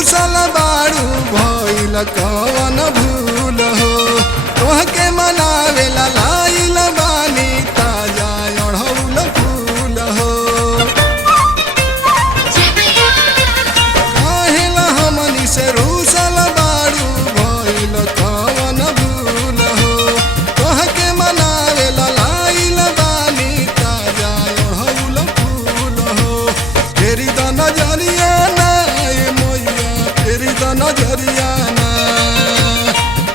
रूसल बाड़ू भइल कवन भूल हो तोहके मनावेला लाइल बानी ताजा अढ़ौल फूल हो काहेला हमनी से रूसल बाड़ू भइल कवन भूल हो तोहके मनावेला लाइल बानी ताजा अढ़ौल फूल हो तेरी द नजरिया ना ए मोइया तेरी द नजरिया ना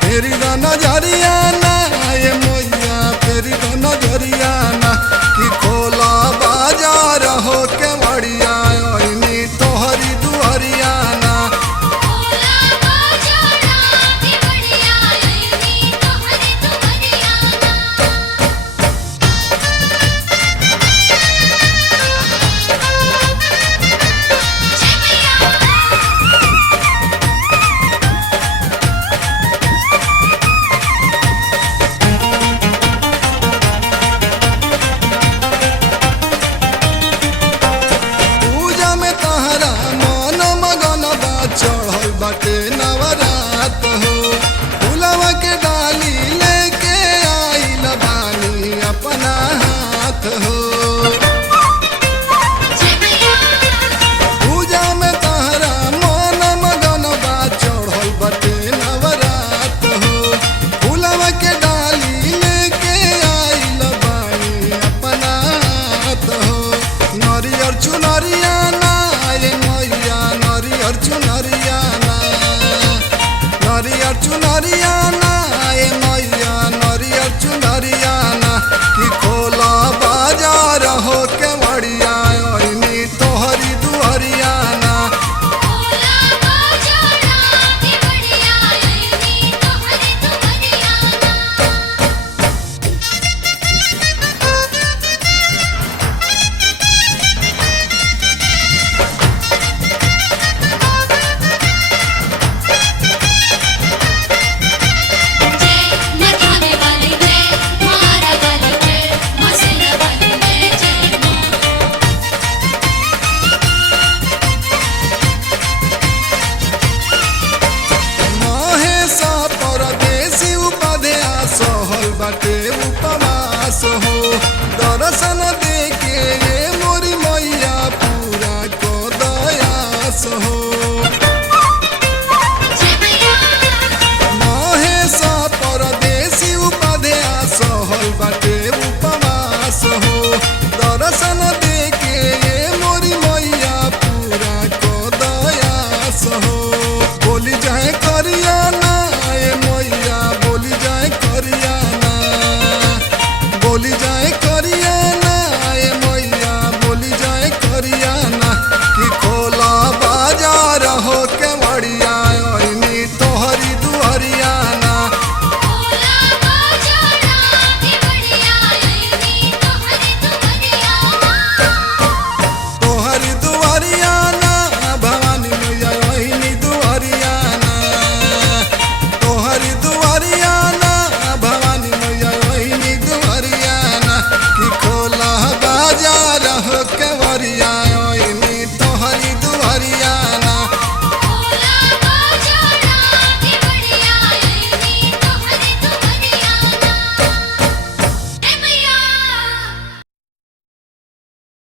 तेरी द नजरिया ना ए मोइया तेरी द नजरिया ना कि खोला बाजार हो के मड़िया ओइनी तोहरी दुहरिया ना पूजा में तहरा मन मगन बा चढ़ल बाटे नवरात हो फुलवा के डाली लेके आइल बानी अपना हाथ हो पूजा में तहरा मन मगन बा चढ़ल बाटे नवरात हो फुलवा के डाली लेके आइल बानी अपना हाथ हो नरियर चुनरिया ना ए मैया नरियर चुनरिया ना नरियर चुनरिया